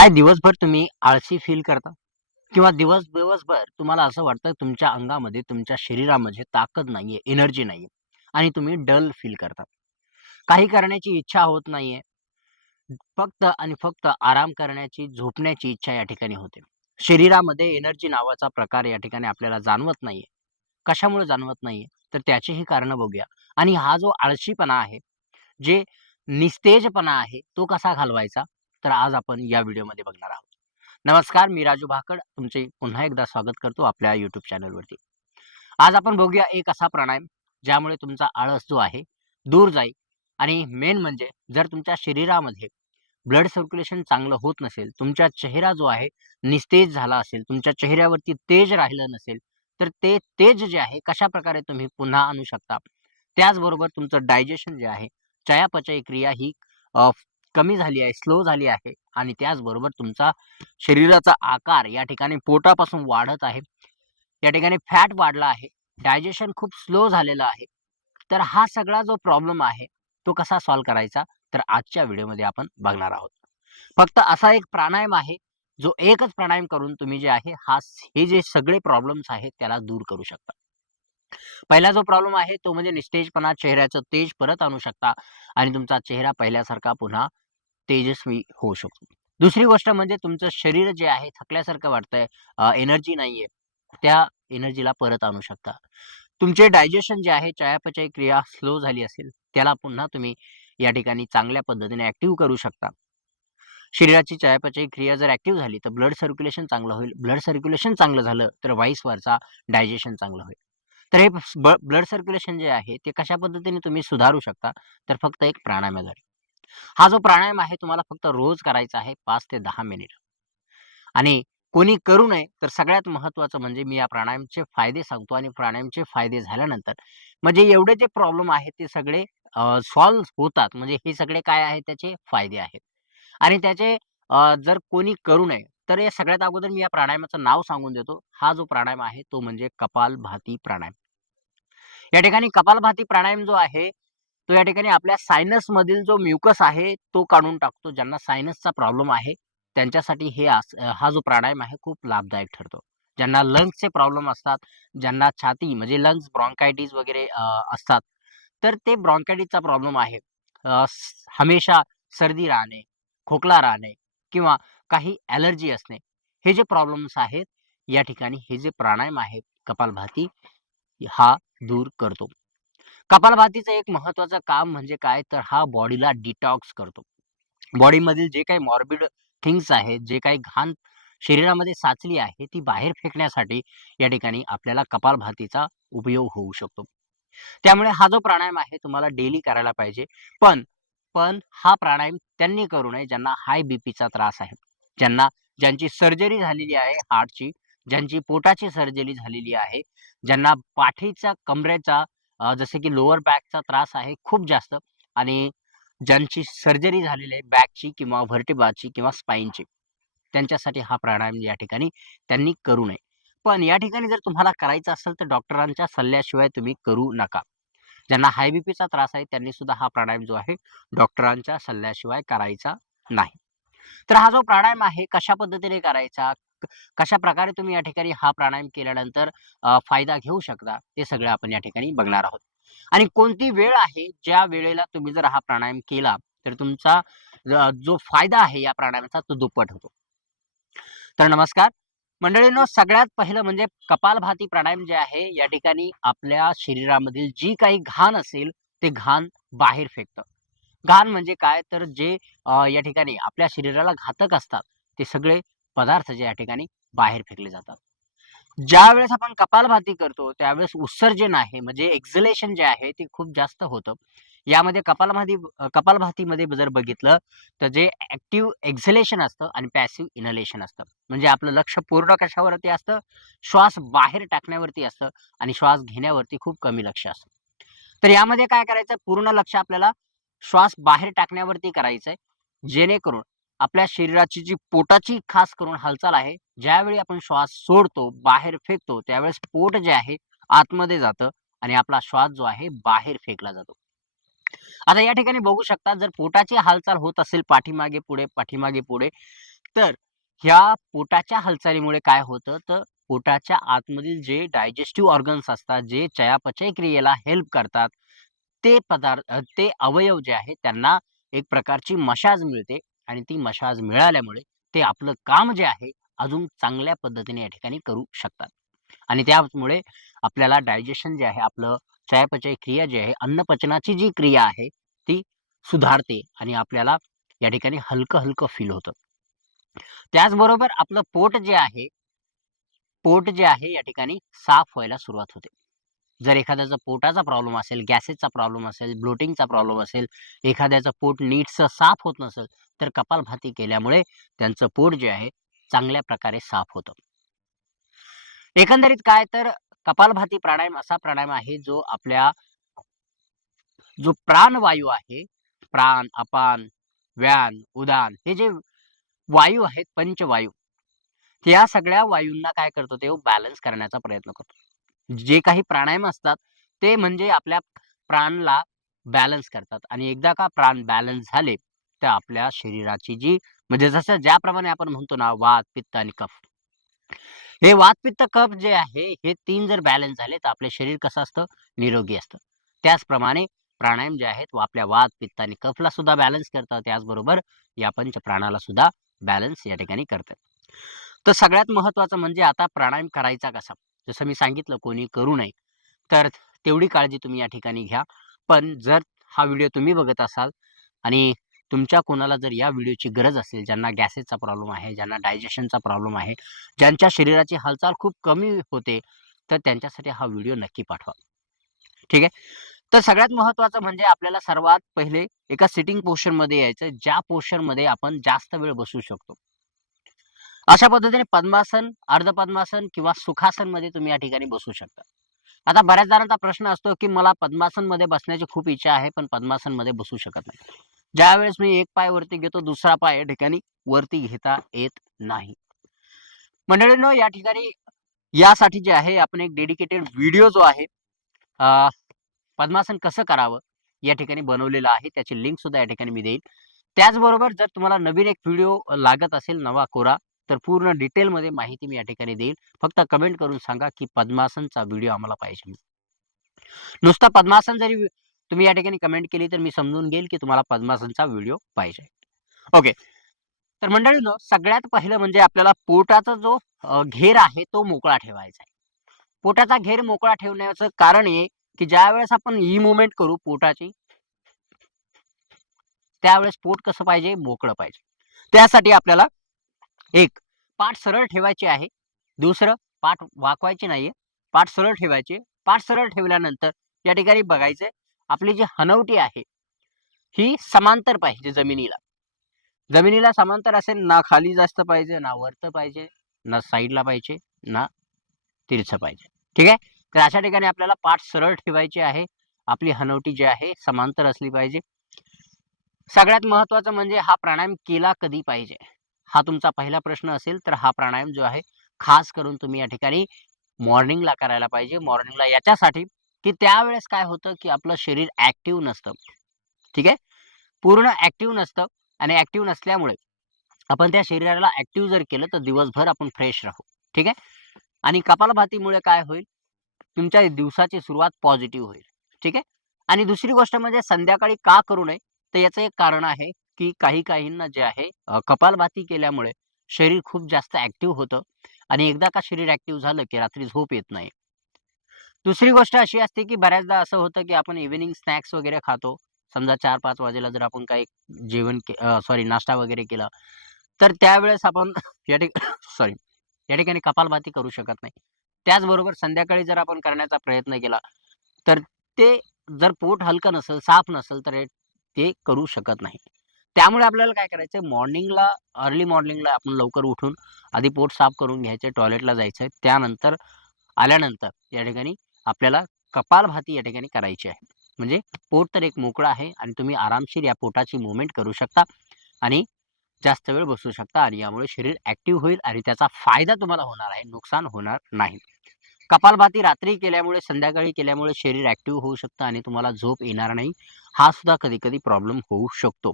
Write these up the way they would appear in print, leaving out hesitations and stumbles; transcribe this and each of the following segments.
काय दिवसभर तुम्ही आळसी फील करता? किंवा दिवसभर तुम्हाला असं वाटतं तुमच्या अंगामध्ये, तुमच्या शरीरामध्ये ताकद नाहीये, एनर्जी नाहीये आणि तुम्ही डल फील करता. काही करण्याची इच्छा होत नाहीये. फक्त आणि फक्त आराम करण्याची, झोपण्याची इच्छा या ठिकाणी होते. शरीरामध्ये एनर्जी नावाचा प्रकार या ठिकाणी आपल्याला जाणवत नाहीये. कशामुळे जाणवत नाहीये? तर त्याचीही कारणं बघूया. आणि हा जो आळशीपणा आहे, जे निस्तेजपणा आहे, तो कसा घालवायचा? तर आज आपण या व्हिडिओमध्ये बघणार आहोत. नमस्कार, मी राजू भाकड तुमचे पुन्हा एकदा स्वागत करतो आपल्या YouTube चॅनलवरती. आज आपण बघूया एक असा प्राणायाम, ज्यामुळे तुमचा आळस जो आहे दूर जाईल आणि मेन म्हणजे जर तुमच्या शरीरामध्ये ब्लड सर्क्युलेशन चांगलं होत नसेल, तुमचा चेहरा जो आहे निस्तेज झाला असेल, तुमच्या चेहऱ्यावरती तेज राहिलं नसेल, तर ते तेज जे आहे कशाप्रकारे तुम्ही पुन्हा आणू शकता. त्याचबरोबर तुमचं डायजेशन जे आहे, चयापचय क्रिया ही अ, कमी झाली आहे, स्लो झाली आहे आणि त्याचबरोबर तुमचा शरीराचा आकार या ठिकाणी पोटापासून वाढत आहे. या ठिकाणी फॅट वाढला आहे. डायजेशन खूप स्लो झालेलं आहे. तर हा सगळा जो प्रॉब्लेम आहे, तो कसा सॉल्व्ह करायचा? तर आजच्या व्हिडिओमध्ये आपण बघणार आहोत. फक्त असा एक प्राणायाम आहे, जो एकच प्राणायाम करून तुम्ही जे आहे, हे जे सगळे प्रॉब्लेम्स आहेत, त्याला दूर करू शकता. पहिला जो प्रॉब्लेम आहे, तो म्हणजे निस्तेजपणा, चेहऱ्याचं तेज परत आणू शकता आणि तुमचा चेहरा पहिल्यासारखा पुन्हा तेजस्वी होऊ शकतो. दुसरी गोष्ट म्हणजे तुमचं शरीर जे आहे थकल्यासारखं वाटतंय, एनर्जी नाहीये. त्या एनर्जीला परत आणू शकता. तुमचे डायजेशन जे आहे, चयापचय क्रिया स्लो झाली असेल, त्याला पुन्हा तुम्ही या ठिकाणी चांगल्या पद्धतीने ॲक्टिव्ह करू शकता. शरीराची चयापचय क्रिया जर ॲक्टिव्ह झाली, तर ब्लड सर्क्युलेशन चांगलं होईल. ब्लड सर्क्युलेशन चांगलं झालं, तर व्हाईस वर्सा डायजेशन चांगलं होईल. तर हे ब्लड सर्क्युलेशन जे आहे, ते कशा पद्धतीने तुम्ही सुधारू शकता, तर फक्त एक प्राणायामाद्वारे. हा जो प्राणायाम आहे तुम्हाला फक्त रोज करायचा आहे 5 ते 10 मिनिट. आणि कोणी करू नये तर सगळ्यात महत्त्वाचं म्हणजे मी या प्राणायामचे फायदे सांगतो आणि प्राणायामचे फायदे झाल्यानंतर म्हणजे एवढे जे प्रॉब्लेम आहेत ते सगळे सॉल्व्ह होतात. म्हणजे हे सगळे काय आहेत त्याचे फायदे आहेत. आणि त्याचे जर कोणी करू नये तर या सगळ्यात अगोदर मी या प्राणायामाचं नाव सांगून देतो. हा जो प्राणायाम आहे तो म्हणजे कपालभाती प्राणायाम. या ठिकाणी कपालभाती प्राणायाम जो आहे, तो या ठिकाणी आपल्या सायनसमधील जो म्युकस आहे, तो काढून टाकतो. ज्यांना सायनसचा प्रॉब्लेम आहे, त्यांच्यासाठी हा जो प्राणायाम आहे, खूप लाभदायक ठरतो. ज्यांना लंग्सचे प्रॉब्लेम असतात, ज्यांना छाती म्हणजे लंग्स ब्राँकायटिस वगैरे असतात, तर ते ब्राँकायटिसचा प्रॉब्लेम आहे. हमेशा सर्दी राहणे, खोकला राहणे किंवा काही ॲलर्जी असणे, हे जे प्रॉब्लेम्स आहेत, या ठिकाणी हे जे प्राणायाम आहे कपालभाती, हा दूर करतो. कपालभातीचं एक महत्त्वाचं काम म्हणजे काय, तर हा बॉडीला डिटॉक्स करतो. बॉडीमधील जे काही मॉर्बिड थिंग्स आहेत, जे काही घाण शरीरामध्ये साचली आहे, ती बाहेर फेकण्यासाठी या ठिकाणी आपल्याला कपालभातीचा उपयोग होऊ शकतो. त्यामुळे हा जो प्राणायाम आहे तुम्हाला डेली करायला पाहिजे. पण पण हा प्राणायाम त्यांनी करू नये ज्यांना हाय बीपीचा त्रास आहे. ज्यांना ज्यांची सर्जरी झालेली आहे हार्टची, ज्यांची पोटाची सर्जरी झालेली आहे, ज्यांना पाठीचा, कमरेचा जसे की लोअर बॅकचा त्रास आहे खूप जास्त आणि ज्यांची सर्जरी झालेली आहे बॅकची किंवा व्हर्टिब्राची किंवा स्पाइनची, त्यांच्यासाठी हा प्राणायाम या ठिकाणी त्यांनी करू नये. पण या ठिकाणी जर तुम्हाला करायचं असेल तर डॉक्टरांच्या सल्ल्याशिवाय तुम्ही करू नका. ज्यांना हाय बीपीचा त्रास आहे त्यांनी सुद्धा हा प्राणायाम जो आहे डॉक्टरांच्या सल्ल्याशिवाय करायचा नाही. तर हा जो प्राणायाम आहे कशा पद्धतीने करायचा, कशाप्रकारे तुम्ही या ठिकाणी हा प्राणायाम केल्यानंतर फायदा घेऊ शकता, ते सगळं आपण या ठिकाणी बघणार आहोत. आणि कोणती वेळ आहे, ज्या वेळेला तुम्ही जर हा प्राणायाम केला, तर तुमचा जो फायदा आहे या प्राणायामाचा तो दुप्पट होतो. तर नमस्कार मंडळींनो, सगळ्यात पहिलं म्हणजे कपालभाती प्राणायाम जे आहे, या ठिकाणी आपल्या शरीरामधील जी काही घाण असेल, ते घाण बाहेर फेकतं. घाण म्हणजे काय, तर जे या ठिकाणी आपल्या शरीराला घातक असतात, ते सगळे पदार्थ जे या ठिकाणी बाहेर फेकले जातात. ज्यावेळेस आपण कपालभाती करतो, त्यावेळेस उत्सर्जन आहे म्हणजे एक्झलेशन जे आहे ते खूप जास्त होतं. यामध्ये कपालभातीमध्ये जर बघितलं, तर जे ॲक्टिव्ह एक्झलेशन असतं आणि पॅसिव्ह इनहेलेशन असतं. म्हणजे आपलं लक्ष पूर्ण कशावरती असतं? श्वास बाहेर टाकण्यावरती असतं आणि श्वास घेण्यावरती खूप कमी लक्ष असतं. तर यामध्ये काय करायचं? पूर्ण लक्ष आपल्याला श्वास बाहेर टाकण्यावरती करायचंय. जेणेकरून आपल्या शरीराची जी पोटाची खास करून हालचाल आहे, ज्यावेळी आपण श्वास सोडतो, बाहेर फेकतो, त्यावेळेस पोट जे आहे आतमध्ये जातं आणि आपला श्वास जो आहे बाहेर फेकला जातो. आता या ठिकाणी बघू शकता जर पोटाची हालचाल होत असेल पाठीमागे-पुढे, पाठीमागे-पुढे, तर ह्या पोटाच्या हालचालीमुळे काय होतं, तर पोटाच्या आतमधील जे डायजेस्टिव्ह ऑर्गन्स असतात, जे चयापचय क्रियेला हेल्प करतात, ते अवयव जे आहेत त्यांना एक प्रकारची मशाज मिळते आणि ती मशाज मिळाल्यामुळे ते आपलं काम जे आहे अजून चांगल्या पद्धतीने या ठिकाणी करू शकतात. आणि त्यामुळे आपल्याला डायजेशन जे आहे, आपलं चयापचय क्रिया जी आहे, अन्नपचनाची जी क्रिया आहे, ती सुधारते आणि आपल्याला या ठिकाणी हलकं-हलकं फील होतं. त्याचबरोबर आपलं पोट जे आहे या ठिकाणी साफ व्हायला सुरुवात होते. जर एखाद्याचा पोटाचा प्रॉब्लेम असेल, गॅसेसचा प्रॉब्लेम असेल, ब्लोटिंगचा प्रॉब्लेम असेल, एखाद्याचं पोट नीटसं साफ होत नसेल, तर कपालभाती केल्यामुळे त्यांचं पोट जे आहे चांगल्या प्रकारे साफ होतं. एकंदरीत काय तर कपालभाती प्राणायाम असा प्राणायाम आहे जो प्राणवायू आहे, प्राण, अपान, व्यान, उदान हे जे वायू आहेत, पंचवायू, त्या सगळ्या वायूंना काय करतो ते बॅलन्स करण्याचा प्रयत्न करतो. जे काही प्राणायाम असतात ते म्हणजे आपल्या प्राणला बॅलन्स करतात आणि एकदा का प्राण बॅलन्स झाले, तर आपल्या शरीराची जी म्हणजे जसं ज्याप्रमाणे आपण म्हणतो ना वात, पित्त आणि कफ. हे वात, पित्त, कफ जे आहे हे 3 जर बॅलन्स झाले, तर आपले शरीर कसं असतं? निरोगी असतं. त्याचप्रमाणे प्राणायाम जे आहेत आपल्या वात, पित्त आणि कफला सुद्धा बॅलन्स करतात. त्याचबरोबर या पंचप्राणाला सुद्धा बॅलन्स या ठिकाणी करतात. तर सगळ्यात महत्त्वाचं म्हणजे आता प्राणायाम करायचा कसा? जसं मी सांगितलं कोणी करू नये. तर तेवढी काळजी तुम्ही या ठिकाणी घ्या. पण जर हा व्हिडिओ तुम्ही बघत असाल आणि तुमच्या कोणाला जर या व्हिडिओची गरज असेल, ज्यांना गॅसेसचा प्रॉब्लेम आहे, ज्यांना डायजेशनचा प्रॉब्लेम आहे, ज्यांच्या शरीराची हालचाल खूप कमी होते, तर त्यांच्यासाठी हा व्हिडिओ नक्की पाठवा. ठीक आहे. तर सगळ्यात महत्त्वाचं म्हणजे आपल्याला सर्वात पहिले एका सिटिंग पोश्चरमध्ये यायचं, ज्या पोश्चरमध्ये आपण जास्त वेळ बसू शकतो. अशा पद्धतीने पद्मासन, अर्धपद्मासन किंवा सुखासनमध्ये तुम्ही या ठिकाणी बसू शकता. आता बऱ्याच जणांचा प्रश्न असतो, की मला पद्मासनमध्ये बसण्याची खूप इच्छा आहे, पण पद्मासनमध्ये बसू शकत नाही. ज्यावेळेस मी एक पाय वरती घेतो, दुसरा पाय या ठिकाणी वरती घेता येत नाही. मंडळींनो, या ठिकाणी यासाठी जे आहे आपण एक डेडिकेटेड व्हिडिओ जो आहे पद्मासन कसं करावं या ठिकाणी बनवलेला आहे. त्याची लिंक सुद्धा या ठिकाणी मी देईन. त्याचबरोबर जर तुम्हाला नवीन एक व्हिडिओ लागत असेल नवा कोरा, तर पूर्ण डिटेलमध्ये माहिती मी या ठिकाणी देईन. फक्त कमेंट करून सांगा, की पद्मासनचा व्हिडिओ आम्हाला पाहिजे. नुसतं पद्मासन जरी तुम्ही या ठिकाणी कमेंट केली, तर मी समजून घेईल, की तुम्हाला पद्मासनचा व्हिडिओ पाहिजे. ओके. तर मंडळींनो, सगळ्यात पहिलं म्हणजे आपल्याला पोटाचा जो घेर आहे तो मोकळा ठेवायचा आहे. पोटाचा घेर मोकळा ठेवण्याचं कारण हे, की ज्यावेळेस आपण ही मूव्हमेंट करू पोटाची, त्यावेळेस पोट कसं पाहिजे? मोकळं पाहिजे. त्यासाठी आपल्याला एक पाठ सरळ ठेवायची आहे. दुसरं पाठ वाकवायची नाहीये. पाठ सरळ ठेवायची. पाठ सरळ ठेवल्यानंतर या ठिकाणी बघायचंय आपली जी हनवटी आहे, ही समांतर पाहिजे जमिनीला. जमिनीला समांतर असेल, ना खाली जास्त पाहिजे, ना वरतं पाहिजे, ना साईडला पाहिजे, ना तिरछं पाहिजे. ठीक आहे? तर अशा ठिकाणी आपल्याला पाठ सरळ ठेवायची आहे. आपली हनवटी जी आहे समांतर असली पाहिजे. सगळ्यात महत्त्वाचं म्हणजे हा प्राणायाम केला कधी पाहिजे? हा तुमचा पहिला प्रश्न असेल, तर हा प्राणायाम जो आहे खास करून तुम्ही या ठिकाणी मॉर्निंगला करायला पाहिजे. मॉर्निंगला याच्यासाठी, की त्यावेळेस काय होतं, की आपलं शरीर ॲक्टिव्ह नसतं. ठीक आहे? पूर्ण ॲक्टिव्ह नसतं आणि ॲक्टिव्ह नसल्यामुळे आपण त्या शरीराला ॲक्टिव्ह जर केलं, तर दिवसभर आपण फ्रेश राहू. ठीक आहे? आणि कपालभातीमुळे काय होईल, तुमच्या दिवसाची सुरुवात पॉझिटिव्ह होईल. ठीक आहे? आणि दुसरी गोष्ट म्हणजे संध्याकाळी का करू नये? तर याचं एक कारण आहे, की काही-काहींना जे आहे कपालभाती केल्यामुळे शरीर खूप जास्त ॲक्टिव्ह होतं आणि एकदा का शरीर ॲक्टिव्ह झालं, की रात्री झोप येत नाही. दुसरी गोष्ट अशी असते, की बऱ्याचदा असं होतं, की आपण इव्हनिंग स्नॅक्स वगैरे खातो. समजा 4-5 वाजेला जर आपण काही सॉरी नाश्ता वगैरे केला, तर त्यावेळेस आपण या सॉरी या ठिकाणी कपालभाती करू शकत नाही. त्याचबरोबर संध्याकाळी जर आपण करण्याचा प्रयत्न केला, तर ते जर पोट हलकं नसेल, साफ नसेल, तर ते करू शकत नाही. त्यामुळे आपल्याला काय करायचंय अर्ली मॉर्निंगला आपण लवकर उठून आधी पोट साफ करून घ्यायचंय, टॉयलेटला जायचंय. त्यानंतर आल्यानंतर या ठिकाणी आपल्याला कपालभाती या ठिकाणी करायची आहे. म्हणजे पोट तर एक मोकळं आहे आणि तुम्ही आरामशीर या पोटाची मूव्हमेंट करू शकता आणि जास्त वेळ बसू शकता आणि यामुळे शरीर ॲक्टिव्ह होईल आणि त्याचा फायदा तुम्हाला होणार आहे, नुकसान होणार नाही. कपालभाती रात्री केल्यामुळे, संध्याकाळी केल्यामुळे शरीर ॲक्टिव्ह होऊ शकतं आणि तुम्हाला झोप येणार नाही. हा सुद्धा कधी-कधी प्रॉब्लेम होऊ शकतो.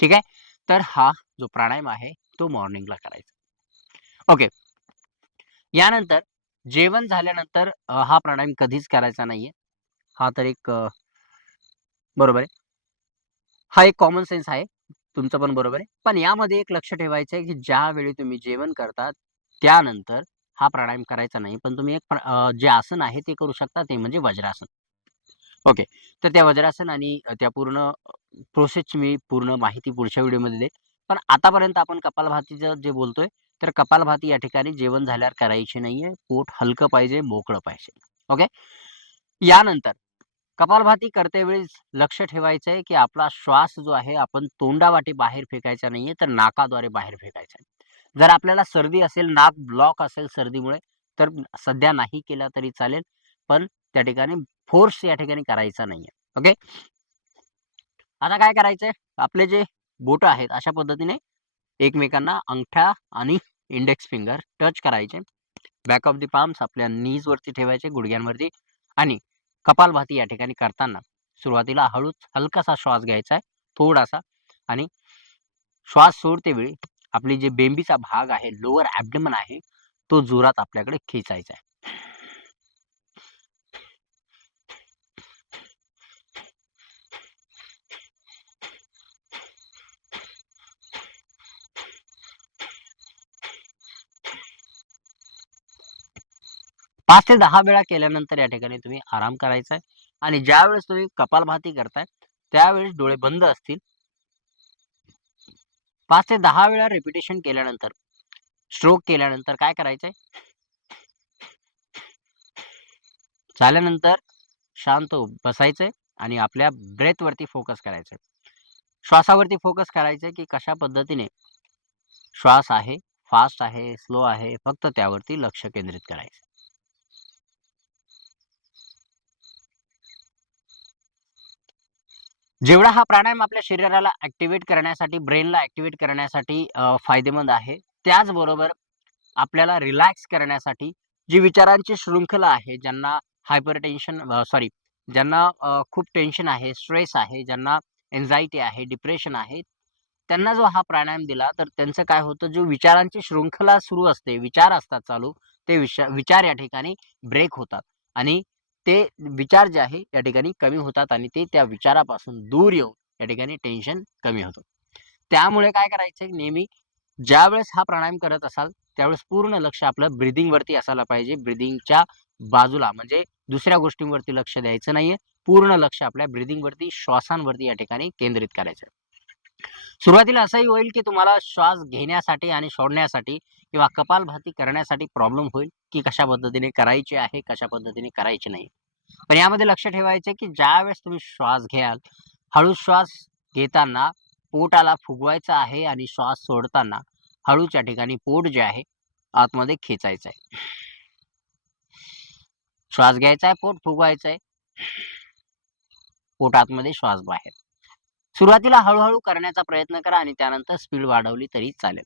ठीक आहे? तर हा जो प्राणायाम आहे, तो मॉर्निंगला करायचा. ओके. यानंतर जेवण झाल्यानंतर हा प्राणायाम कधीच करायचा नाहीये. हा तर एक बरोबर आहे. हा एक कॉमन सेन्स आहे. तुमचं पण बरोबर आहे. पण यामध्ये एक लक्ष ठेवायचं आहे, की ज्यावेळी तुम्ही जेवण करता, त्यानंतर हा प्राणायाम करायचा नाही. पण तुम्ही एक जे आसन आहे ते करू शकता, ते म्हणजे वज्रासन. ओके. तर त्या वज्रासन आणि त्या पूर्ण प्रोसेसची मी पूर्ण माहिती पुढच्या व्हिडिओमध्ये देईन. पण आतापर्यंत आपण कपालभातीचं जे बोलतोय, तर कपालभाती या ठिकाणी जेवण झाल्यावर करायची नाहीये. पोट हलकं पाहिजे, मोकळं पाहिजे. ओके. यानंतर कपालभाती करतेवेळी लक्ष ठेवायचं आहे, की आपला श्वास जो आहे आपण तोंडावाटे बाहेर फेकायचा नाहीये, तर नाकाद्वारे बाहेर फेकायचा आहे. जर आपल्याला सर्दी असेल, नाक ब्लॉक असेल सर्दीमुळे, तर सध्या नाही केला तरी चालेल. पण त्या ठिकाणी फोर्स या ठिकाणी करायचा नाहीये. ओके. आता काय करायचंय, आपले जे बोटं आहेत अशा पद्धतीने एकमेकांना अंगठा आणि इंडेक्स फिंगर टच करायचे. बॅक ऑफ द पाल्म्स आपल्या नीज वरती ठेवायचे, गुडघ्यांवरती आणि कपालभाती या ठिकाणी करताना सुरुवातीला हळूच हलकासा श्वास घ्यायचा आहे, थोडासा आणि श्वास सोडतेवेळी आपली जे बेंबीचा भाग आहे, लोअर ॲब्डोमेन आहे, तो जोरात आपल्याकडे खेचायचा आहे. 5 ते 10 वेळा केल्यानंतर या ठिकाणी तुम्ही आराम करायचा आहे आणि ज्यावेळेस तुम्ही कपालभाती करताय, त्यावेळेस डोळे बंद असतील. 5 ते 10 वेळा रिपिटेशन केल्यानंतर, स्ट्रोक केल्यानंतर काय करायचंय? झाल्यानंतर शांत बसायचंय आणि आपल्या ब्रेथवरती फोकस करायचंय. श्वासावरती फोकस करायचंय, की कशा पद्धतीने श्वास आहे, फास्ट आहे, स्लो आहे, फक्त त्यावरती लक्ष केंद्रित करायचं. जेवढा हा प्राणायाम आपल्या शरीराला ॲक्टिव्हेट करण्यासाठी, ब्रेनला ॲक्टिव्हेट करण्यासाठी फायदेमंद आहे, त्याचबरोबर आपल्याला रिलॅक्स करण्यासाठी जी विचारांची शृंखला आहे, ज्यांना हायपरटेन्शन सॉरी ज्यांना खूप टेन्शन आहे, स्ट्रेस आहे, ज्यांना अँक्साइटी आहे, डिप्रेशन आहे, त्यांना जो हा प्राणायाम दिला, तर त्यांचं काय होतं, जो विचारांची शृंखला सुरू असते, विचार असतात चालू, ते विचार या ठिकाणी ब्रेक होतात आणि ते विचार जे आहे या ठिकाणी कमी होतात आणि ते त्या विचारापासून दूर येऊन या ठिकाणी टेन्शन कमी होतं. त्यामुळे काय करायचं नेहमी ज्यावेळेस हा प्राणायाम करत असाल, त्यावेळेस पूर्ण लक्ष आपलं ब्रीथिंगवरती असायला पाहिजे. ब्रीथिंगच्या बाजूला म्हणजे दुसऱ्या गोष्टींवरती लक्ष द्यायचं नाहीये. पूर्ण लक्ष आपल्या ब्रीथिंगवरती, श्वासांवरती या ठिकाणी केंद्रित करायचं आहे. सुरुवातीला असंही होईल, की तुम्हाला श्वास घेण्यासाठी आणि सोडण्यासाठी किंवा कपालभाती करण्यासाठी प्रॉब्लेम होईल, की कशा पद्धतीने करायची आहे, कशा पद्धतीने करायची नाही. पण यामध्ये लक्ष ठेवायचं की ज्यावेळेस तुम्ही श्वास घ्याल, हळू श्वास घेताना पोटाला फुगवायचा आहे आणि श्वास सोडताना हळूच या ठिकाणी पोट जे आहे आतमध्ये खेचायचं आहे. श्वास घ्यायचा आहे, पोट फुगवायचं आहे. पोट आतमध्ये, श्वास बाहेर. सुरुवातीला हळू करण्याचा प्रयत्न करा आणि त्यानंतर स्पीड वाढवली तरी चालेल.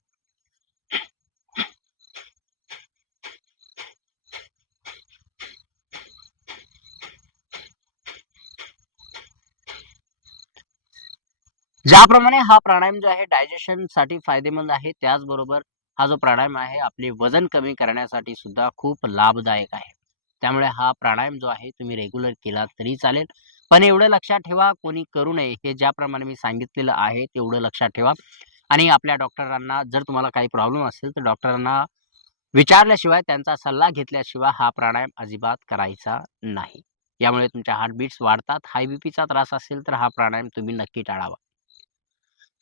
ज्याप्रमाणे हा प्राणायाम जो आहे डायजेशनसाठी फायदेमंद आहे, त्याचबरोबर हा जो प्राणायाम आहे आपले वजन कमी करण्यासाठी सुद्धा खूप लाभदायक आहे. त्यामुळे हा प्राणायाम जो आहे तुम्ही रेग्युलर केला तरी चालेल. पण एवढं लक्षात ठेवा कोणी करू नये हे ज्याप्रमाणे मी सांगितलेलं आहे तेवढं लक्षात ठेवा आणि आपल्या डॉक्टरांना जर तुम्हाला काही प्रॉब्लेम असेल तर डॉक्टरांना विचारल्याशिवाय त्यांचा सल्ला घेतल्याशिवाय हा प्राणायाम अजिबात करायचा नाही. यामुळे तुमच्या हार्टबीट्स वाढतात. हाय बीपीचा त्रास असेल तर हा प्राणायाम तुम्ही नक्की टाळावा.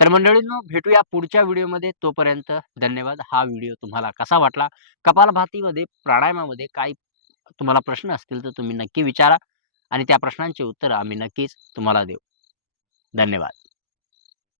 तर मंडळींनो भेटूया पुढच्या व्हिडिओमध्ये. तोपर्यंत धन्यवाद. हा व्हिडिओ तुम्हाला कसा वाटला? कपालभातीमध्ये, प्राणायामामध्ये काही तुम्हाला प्रश्न असतील तर तुम्ही नक्की विचारा आणि त्या प्रश्नांची उत्तरं आम्ही नक्कीच तुम्हाला देऊ. धन्यवाद.